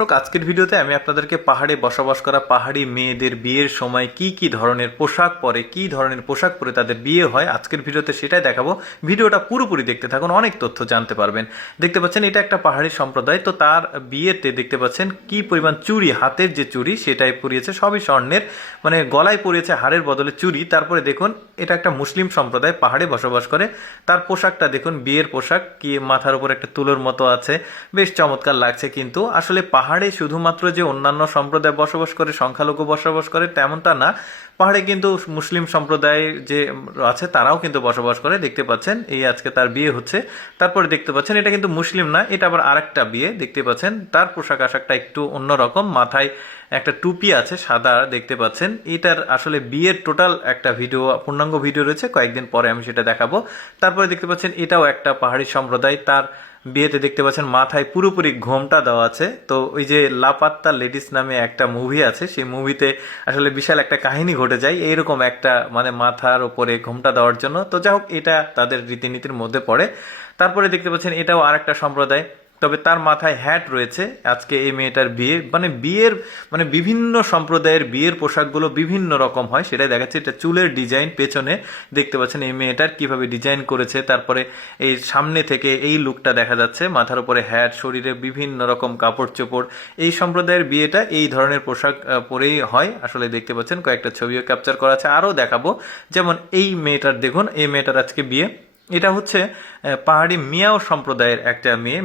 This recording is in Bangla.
দর্শক, আজকের ভিডিওতে আমি আপনাদেরকে পাহাড়ে বসবাস করা পাহাড়ি মেয়েদের বিয়ের সময় কি কি ধরনের পোশাক পরে, কি ধরনের পোশাক পরে তাদের বিয়ে হয়, আজকের ভিডিওতে সেটাই দেখাবো। ভিডিওটা পুরোপুরি দেখতে থাকুন, অনেক তথ্য জানতে পারবেন। দেখতে পাচ্ছেন এটা একটা পাহাড়ি সম্প্রদায়, তো তার বিয়েতে দেখতে পাচ্ছেন কি পরিমাণ চুড়ি, হাতের যে চুড়ি সেটাই পরিয়েছে, সবই স্বর্ণের, মানে গলায় পরিয়েছে হারের বদলে চুড়ি। তারপরে দেখুন এটা একটা মুসলিম সম্প্রদায় পাহাড়ে বসবাস করে, তার পোশাকটা দেখুন, বিয়ের পোশাক, কি মাথার উপর একটা তুলোর মতো আছে, বেশ চমৎকার লাগছে। কিন্তু আসলে পাহাড়ে শুধুমাত্র যে অন্যান্য সম্প্রদায় বসবাস করে, সংখ্যালঘু বসবাস করে তেমনটা না, পাহাড়ে কিন্তু মুসলিম সম্প্রদায় যে আছে তারাও কিন্তু বসবাস করে। দেখতে পাচ্ছেন এই আজকে তার বিয়ে হচ্ছে। তারপরে দেখতে পাচ্ছেন এটা কিন্তু মুসলিম না, এটা আবার আরেকটা বিয়ে। দেখতে পাচ্ছেন তার পোশাক আশাকটা একটু অন্যরকম, মাথায় একটা টুপি আছে সাদা, দেখতে পাচ্ছেন। এটার আসলে বিয়ের টোটাল একটা ভিডিও, পূর্ণাঙ্গ ভিডিও রয়েছে, কয়েকদিন পরে আমি সেটা দেখাবো। তারপরে দেখতে পাচ্ছেন এটাও একটা পাহাড়ি সম্প্রদায়, তার বিয়েতে দেখতে পাচ্ছেন মাথায় পুরোপুরি ঘোমটা দেওয়া আছে। তো ওই যে লাপাত্তা লেডিস নামে একটা মুভি আছে, সেই মুভিতে আসলে বিশাল একটা কাহিনী ঘটে যায় এইরকম একটা, মানে মাথার উপরে ঘোমটা দেওয়ার জন্য। তো যাই হোক, এটা তাদের রীতিনীতির মধ্যে পড়ে। তারপরে দেখতে পাচ্ছেন এটাও আর একটা সম্প্রদায়, তবে তার মাথায় হ্যাট রয়েছে। আজকে এই মেয়েটার বিয়ে, মানে বিয়ের, মানে বিভিন্ন সম্প্রদায়ের বিয়ের পোশাকগুলো বিভিন্ন রকম হয়, সেটাই দেখাচ্ছে। এটা চুলের ডিজাইন, পেছনে দেখতে পাচ্ছেন এই মেয়েটার কিভাবে ডিজাইন করেছে। তারপরে এই সামনে থেকে এই লুকটা দেখা যাচ্ছে, মাথার উপরে হ্যাট, শরীরে বিভিন্ন রকম কাপড় চোপড়। এই সম্প্রদায়ের বিয়েটা এই ধরনের পোশাক পরেই হয় আসলে। দেখতে পাচ্ছেন কয়েকটা ছবিও ক্যাপচার করা আছে, আরও দেখাবো। যেমন এই মেয়েটার দেখুন, এই মেয়েটার আজকে বিয়ে। এটা হচ্ছে পাহাড়ি মিয়াও সম্প্রদায়ের একটা মেয়ে।